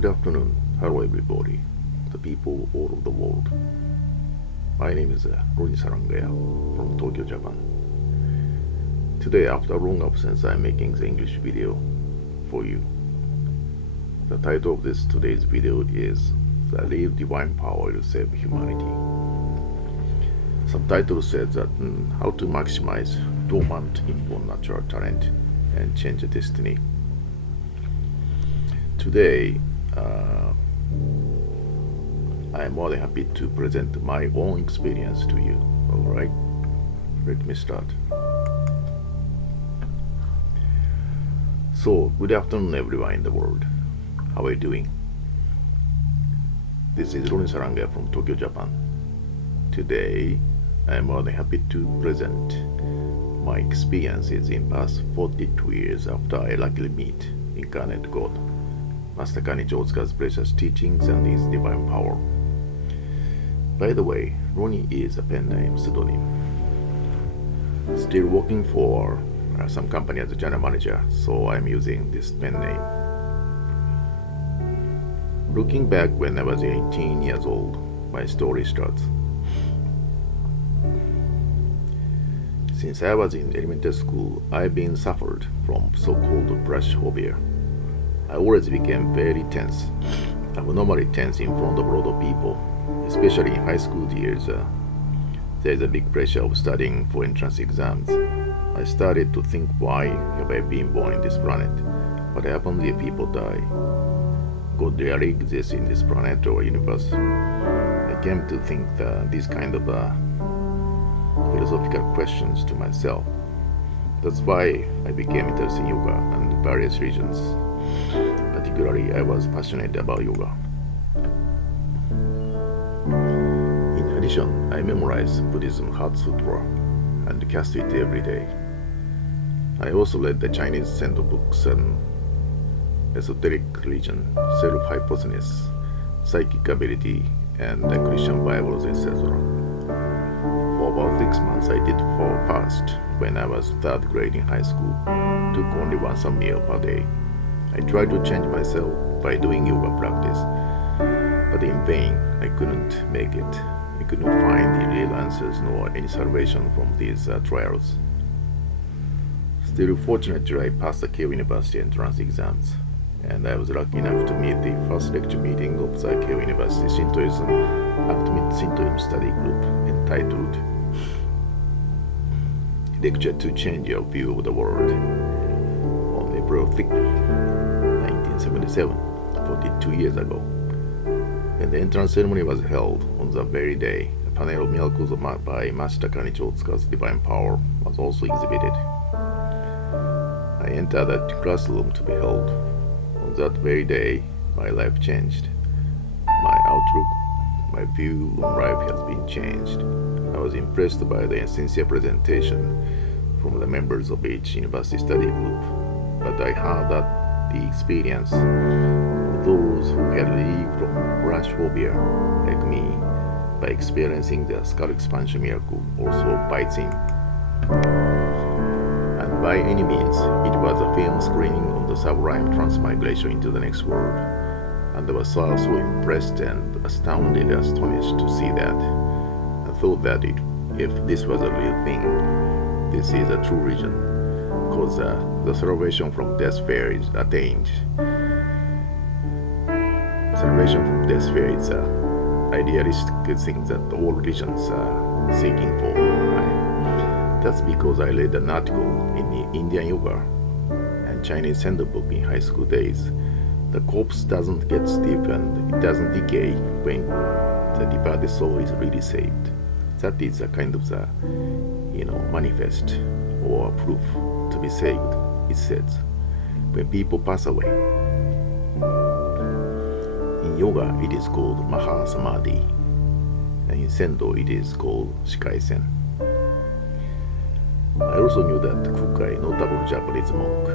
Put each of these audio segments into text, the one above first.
Good afternoon. Hello everybody, the people all over the world. My name is Ronnie Sarangaya from Tokyo, Japan. Today, after a long absence, I'm making the English video for you. The title of today's video is The Real Divine Power to Save Humanity. Subtitle says that how to maximize dormant inborn natural talent and change the destiny. Today, I am more than happy to present my own experience to you. Alright, let me start. So, good afternoon everyone in the world. How are you doing? This is Ronnie Sarangaya from Tokyo, Japan. Today, I am more than happy to present my experiences in past 42 years after I luckily meet Incarnate God, Master Kanichi Otsuka's precious teachings and his divine power. By the way, Ronnie is a pen name pseudonym. Still working for some company as a general manager, so I'm using this pen name. Looking back when I was 18 years old, my story starts. Since I was in elementary school, I've been suffered from so-called brush phobia. I always became very tense, abnormally tense in front of a lot of people, especially in high school years. There's a big pressure of studying for entrance exams. I started to think, why have I been born in this planet? What happens if people die? God really exists in this planet or universe? I came to think these kind of philosophical questions to myself. That's why I became interested in yoga and various religions. Particularly, I was passionate about yoga. In addition, I memorized Buddhism Heart Sutra and cast it every day. I also read the Chinese Sento books and esoteric religion, self-hypothesis, psychic ability, and the Christian Bibles, etc. For about 6 months, I did for fast when I was 3rd grade in high school. Took only once a meal per day. I tried to change myself by doing yoga practice, but in vain. I couldn't make it. I couldn't find the real answers nor any salvation from these trials. Still, fortunately, I passed the Keio University entrance exams, and I was lucky enough to meet the first lecture meeting of the Keio University Shintoism Shintoism study group entitled Lecture to Change Your View of the World on April 6, 1977, 42 years ago. When the entrance ceremony was held on the very day, a panel of miracles by Master Kanichi Otsuka's divine power was also exhibited. I entered the classroom to be held. On that very day, my life changed. My outlook, my view on life has been changed. I was impressed by the sincere presentation from the members of each university study group, but I heard that the experience of those who had relieved from brush phobia, like me, by experiencing the skull expansion miracle also bites in. And by any means, it was a film screening on the sublime transmigration into the next world, and I was so impressed and astonished to see that. I thought that if this was a real thing, this is a true religion, because the salvation from death fear is attained. Salvation from death fear is an idealistic thing that all religions are seeking for. Right? That's because I read an article in the Indian Yoga and Chinese Sento book in high school days. The corpse doesn't get stiff and it doesn't decay when the departed soul is really saved. That is a kind of the, manifest or proof to be saved, it says, when people pass away. In yoga, it is called Maha Samadhi, and in Sento, it is called Shikaisen. I also knew that Kukai, notable Japanese monk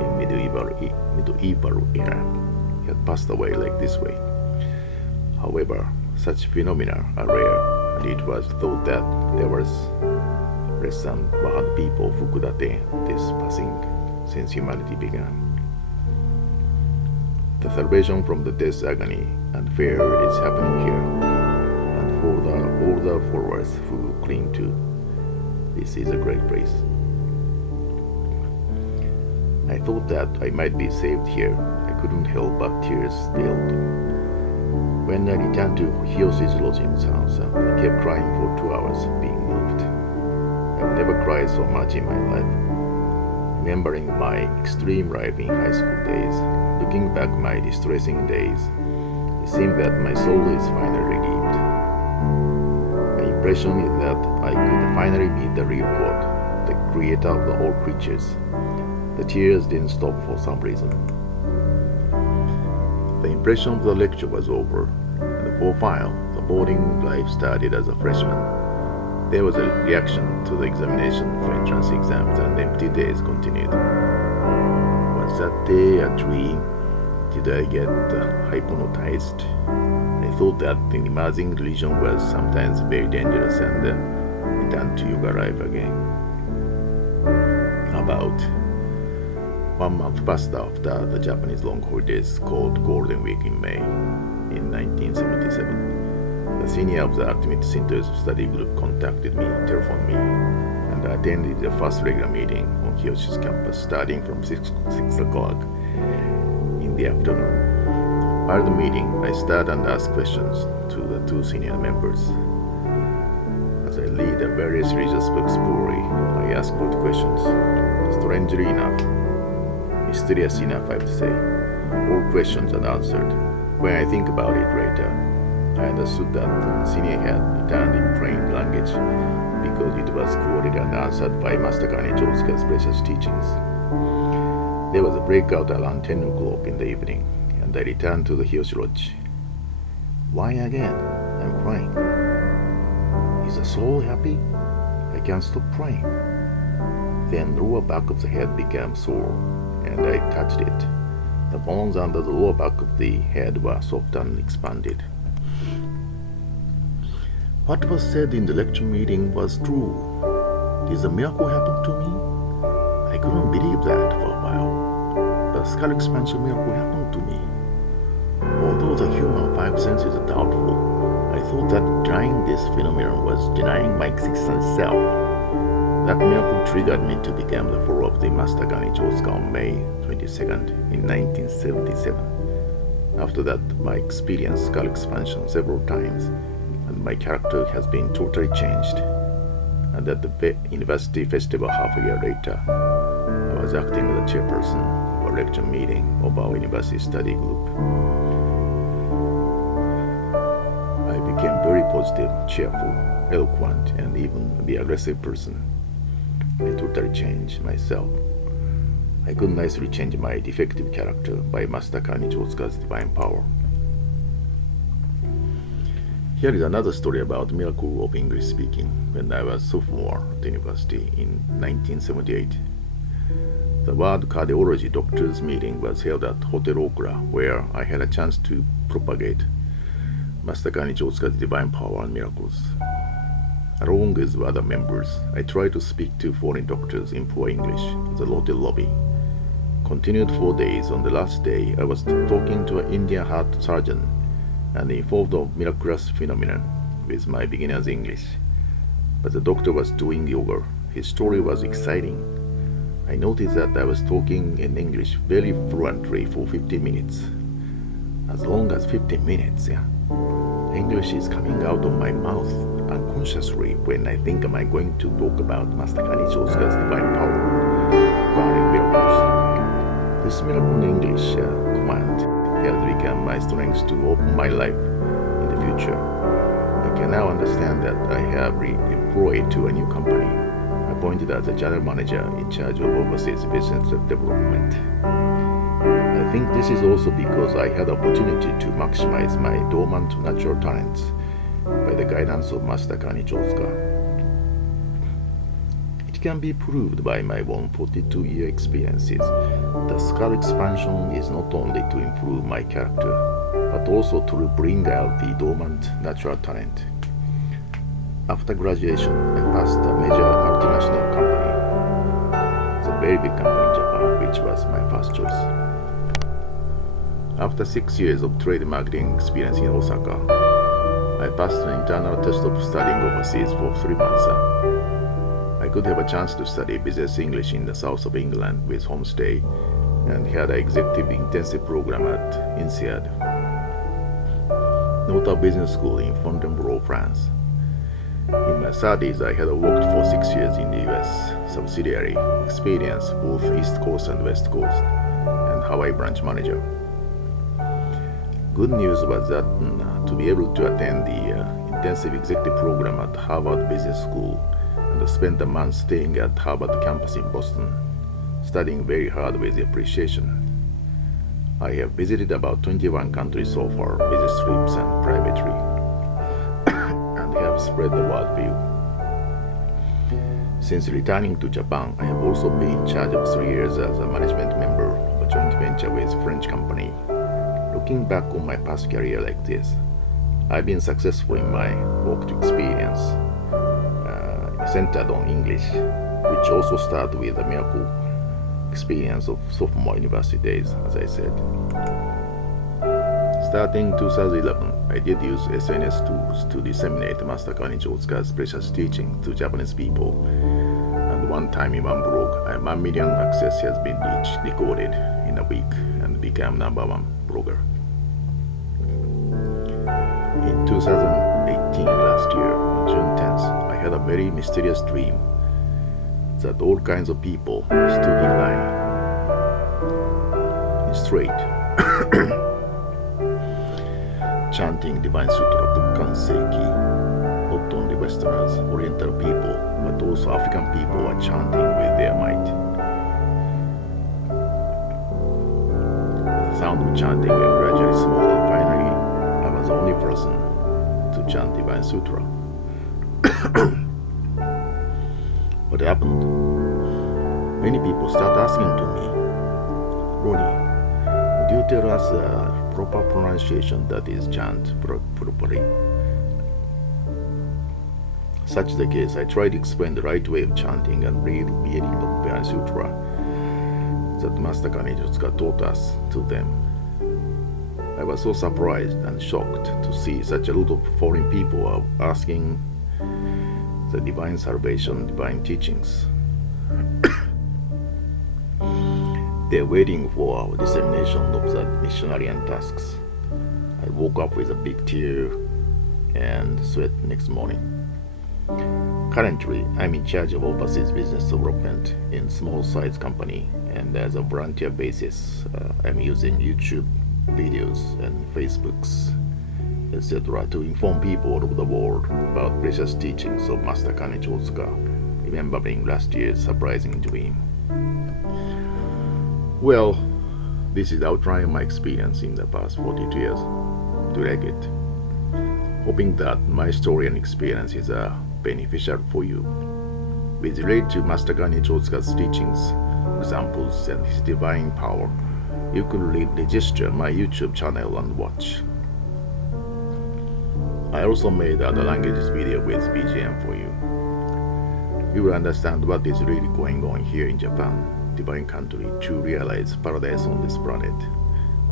in medieval era, had passed away like this way. However, such phenomena are rare, and it was thought that there was less than 100 people who could attain this passing since humanity began. The salvation from the death agony and fear is happening here, and for all the followers who cling to, this is a great place. I thought that I might be saved here. I couldn't help but tears spilled. When I returned to Hiyoshi's lodging's house, I kept crying for 2 hours, being moved. I've never cried so much in my life. Remembering my extreme life in high school days, looking back my distressing days, it seemed that my soul is finally redeemed. My impression is that I could finally meet the real God, the creator of the all creatures. The tears didn't stop for some reason. The impression of the lecture was over, and for a while, the boarding life started as a freshman. There was a reaction to the examination for entrance exams, and empty days continued. Was that day a dream? Did I get hypnotized? I thought that the emerging religion was sometimes very dangerous and returned to yoga life again. About 1 month passed after the Japanese long holidays called Golden Week in May in 1977. The senior of the Ultimate Shintoism study group contacted me, telephoned me, and I attended the first regular meeting on Hiyoshi's campus starting from 6 o'clock in the afternoon. While the meeting, I started and asked questions to the 2 senior members. As I read the various religious books poorly, I asked both questions. Strangely enough, mysterious enough, I would say, all questions are answered. When I think about it later, I understood that the senior had returned in plain language because it was quoted and answered by Master Kanichi Otsuka's precious teachings. There was a breakout around 10 o'clock in the evening, and I returned to the Hiyoshi Lodge. Why again? I'm crying. Is the soul happy? I can't stop praying. Then the lower back of the head became sore, and I touched it. The bones under the lower back of the head were soft and expanded. What was said in the lecture meeting was true. Did the miracle happen to me? I couldn't believe that for a while. The skull expansion miracle happened to me. Although the human 5 senses are doubtful, I thought that denying this phenomenon was denying my existence itself. That miracle triggered me to become the follower of the Master Kanichi Otsuka on May 22nd in 1977. After that, I experienced skull expansion several times, and my character has been totally changed. And at the university festival half a year later, I was acting as the chairperson of a lecture meeting of our university study group. I became very positive, cheerful, eloquent, and even the aggressive person. I totally changed myself. I could nicely change my defective character by Master Kanichi Otsuka's divine power. Here is another story about miracle of English speaking when I was sophomore at the university in 1978. The World Cardiology Doctors Meeting was held at Hotel Okura, where I had a chance to propagate Master Kanichi Otsuka's divine power and miracles. Along with other members, I tried to speak to foreign doctors in poor English in the hotel lobby. Continued 4 days. On the last day, I was talking to an Indian heart surgeon and informed of miraculous phenomenon with my beginner's English. But the doctor was doing yoga. His story was exciting. I noticed that I was talking in English very fluently for 15 minutes. As long as 15 minutes, yeah. English is coming out of my mouth unconsciously when I think am I going to talk about Master Kanichi Otsuka's divine power regarding miracles. This miracle in English command has become my strength to open my life in the future. I can now understand that I have re-employed to a new company, appointed as a general manager in charge of overseas business development. I think this is also because I had the opportunity to maximize my dormant natural talents by the guidance of Master Kanichi Otsuka. It can be proved by my own 42-year experiences. The skull expansion is not only to improve my character, but also to bring out the dormant natural talent. After graduation, I passed a major multinational company. It's a very big company in Japan, which was my first choice. After 6 years of trade marketing experience in Osaka, I passed an internal test of studying overseas for 3 months. I could have a chance to study business English in the south of England with homestay and had an executive intensive program at INSEAD, Nota Business School in Fontainebleau, France. In my 30s, I had worked for 6 years in the US subsidiary, experienced both East Coast and West Coast, and Hawaii branch manager. Good news was that to be able to attend the intensive executive program at Harvard Business School and spend a month staying at Harvard campus in Boston, studying very hard with appreciation. I have visited about 21 countries so far, business trips and privately, and have spread the word view. Since returning to Japan, I have also been in charge of 3 years as a management member of a joint venture with a French company. Looking back on my past career like this, I've been successful in my work experience, centered on English, which also started with a miracle experience of sophomore university days, as I said. Starting 2011, I did use SNS tools to disseminate Master Kanichi Otsuka's precious teaching to Japanese people, and one time in one blog, 1 million access has been recorded in a week and became #1 blogger. In 2018, last year, on June 10th, I had a very mysterious dream that all kinds of people stood in line, straight, chanting Divine Sutra Bukkan Seiki. Not only Westerners, Oriental people, but also African people are chanting with their might. The sound of chanting got gradually smaller, and finally, I was the only person to chant Divine Sutra. What happened? Many people start asking to me, Ronnie, would you tell us the proper pronunciation that is chant properly? Such the case, I try to explain the right way of chanting and read the meaning of Divine Sutra that Master Kanichi Otsuka taught us to them. I was so surprised and shocked to see such a lot of foreign people are asking the divine salvation, divine teachings. They're waiting for our dissemination of the missionary tasks. I woke up with a big tear and sweat next morning. Currently, I'm in charge of overseas business development in small-size company, and as a volunteer basis, I'm using YouTube videos and Facebooks, etc. to inform people all over the world about precious teachings of Master Kanichi Otsuka, remembering last year's surprising dream. Well, this is the outline of my experience in the past 42 years. Do you like it? Hoping that my story and experience is beneficial for you. With relate to Master Kanichi Otsuka's teachings, examples, and his divine power, you could register my YouTube channel and watch. I also made other languages video with BGM for you. You will understand what is really going on here in Japan, divine country, to realize paradise on this planet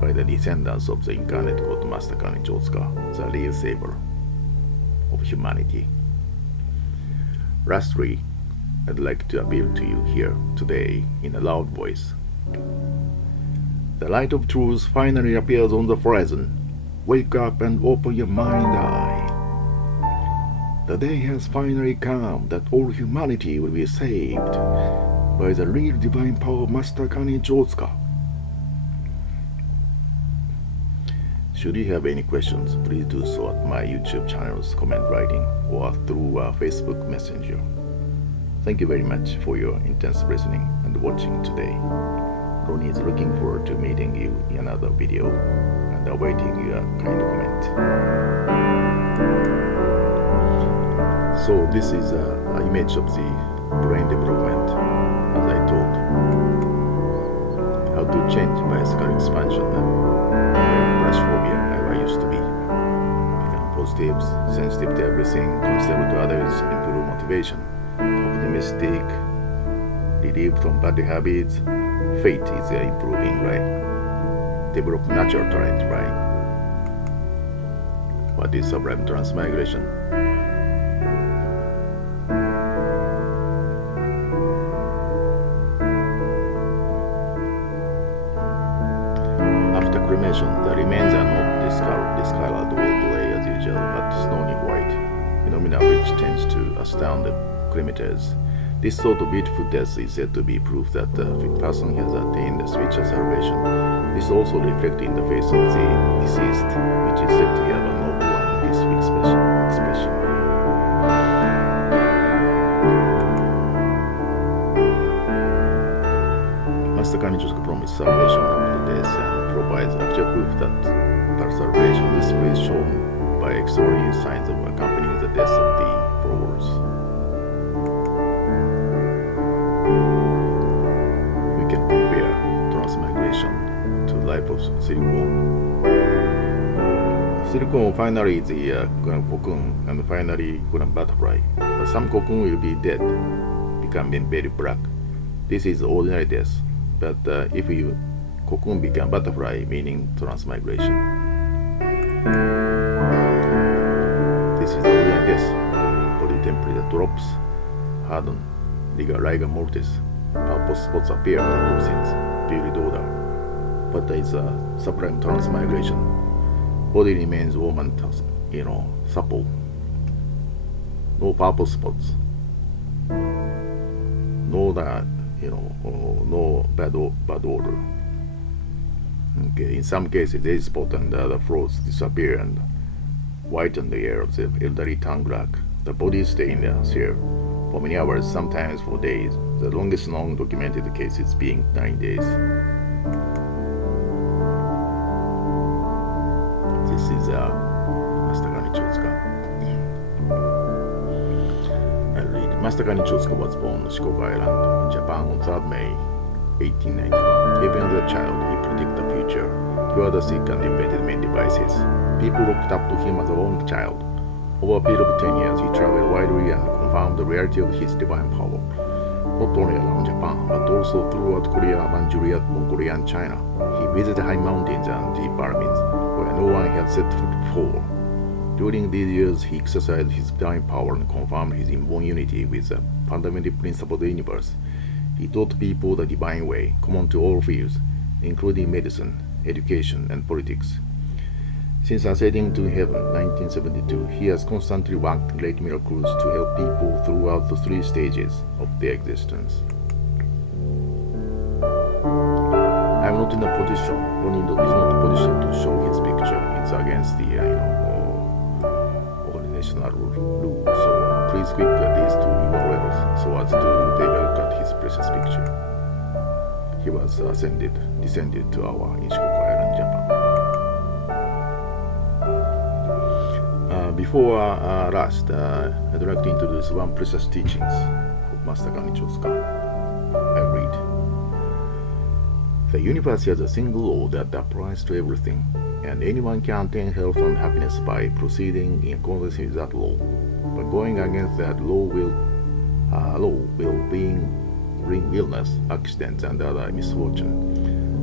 by the descendants of the incarnate God Master Kanichi Otsuka, the real savior of humanity. Lastly, I'd like to appeal to you here today in a loud voice. The light of truth finally appears on the horizon. Wake up and open your mind eye. The day has finally come that all humanity will be saved by the real divine power of Master Kanichi Otsuka. Should you have any questions, please do so at my YouTube channel's comment writing or through Facebook Messenger. Thank you very much for your intense listening and watching today. Ronnie is looking forward to meeting you in another video and awaiting your kind comment. So this is an image of the brain development, as I told. How to change bicycle expansion and brush phobia, how I used to be. Become positive, sensitive to everything, considerate to others, improve motivation, optimistic, relieved from bad habits. Fate is improving, right? develop natural talent, right? What is sublime transmigration? After cremation, the remains are not discolored or gray as usual, but snowy white, phenomena which tends to astound the cremators. This sort of beautiful death is said to be proof that the person has attained the spiritual salvation. This is also reflected in the face of the deceased, which is said to have a noble and peaceful expression. Master Kanichi Otsuka promised salvation after death and provides actual proof that salvation. This is shown by extraordinary signs of accompanying the death of the followers. We can compare transmigration to the life of silkworm. Silkworm finally is the cocoon and finally butterfly. But some cocoon will be dead, becoming very black. This is ordinary death. But if you cocoon become butterfly, meaning transmigration. This is the ordinary death. Body temperature drops, harden, rigor mortis, purple spots appear on the toxins, vivid odor. But there is a sublime transmigration. Body remains warm and supple. No purple spots. No bad odor. Okay, in some cases, there is spot and the other floats disappear and whiten the air of the elderly tongue black. The body stay in the chair for many hours, sometimes for days. The longest known documented case is being 9 days. This is Master Kanichi Otsuka. I read. Master Kanichi Otsuka was born on Shikoku Island in Japan on 3rd May 1891. Even as a child, he predicted the future, cured the sick, and invented many devices. People looked up to him as a lone child. Over a period of 10 years, he traveled widely and confirmed the reality of his divine power, not only around Japan, but also throughout Korea, Manchuria, Mongolia, and China. He visited high mountains and deep pyramids where no one had set foot before. During these years, he exercised his divine power and confirmed his inborn unity with the fundamental principle of the universe. He taught people the divine way, common to all fields, including medicine, education, and politics. Since ascending to heaven in 1972, he has constantly worked great miracles to help people throughout the 3 stages of their existence. I am not in a position, Ronin is not in a position to show his picture. It's against the organizational rule. So please click these 2 URLs so as to take a look at his precious picture. He was descended to our in Shikoku Island, Japan. Before last, I'd like to introduce one precious teachings of Master Kanichi Otsuka. I read. The universe has a single law that applies to everything, and anyone can attain health and happiness by proceeding in accordance with that law. But going against that law will bring illness, accidents, and other misfortune.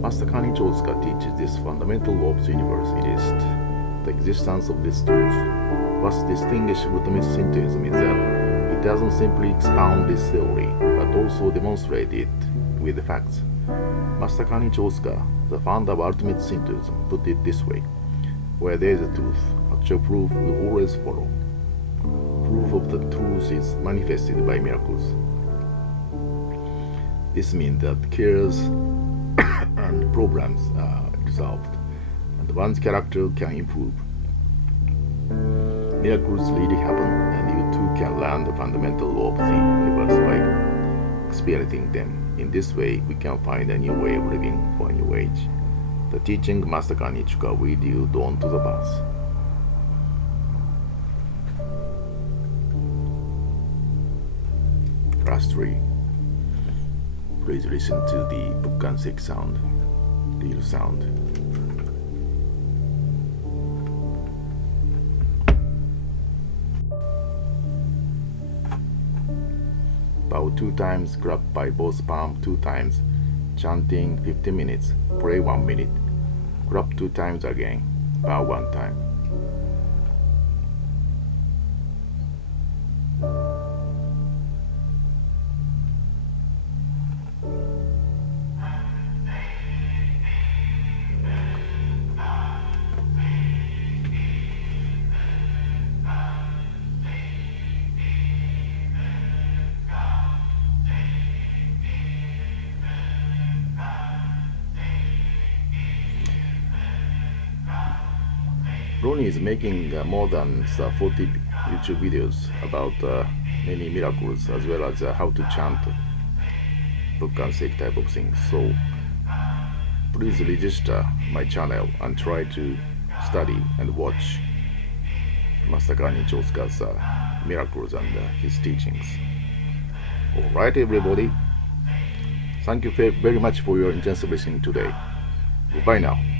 Master Kanichi Otsuka teaches this fundamental law of the universe. It is the existence of this truth. What distinguishes ultimate Shintoism is that it doesn't simply expound this theory, but also demonstrate it with the facts. Master Kanichi Otsuka, the founder of ultimate Shintoism, put it this way: where there is a truth, actual proof will always follow. Proof of the truth is manifested by miracles. This means that cares and problems are resolved, and one's character can improve. Miracles really happen, and you too can learn the fundamental law of the universe by experiencing them. In this way, we can find a new way of living for a new age. The teaching Master Kanichi Otsuka will lead you down to the path. Class 3. Please listen to the book and sick sound, real sound. Bow 2 times, clap by both palms 2 times, chanting 15 minutes, pray 1 minute. clap 2 times again, bow 1 time. Ronnie is making more than 40 YouTube videos about many miracles as well as how to chant book and sick type of things. So please register my channel and try to study and watch Master Kanichi Otsuka's miracles and his teachings. Alright everybody, thank you very much for your intensive listening today. Goodbye now.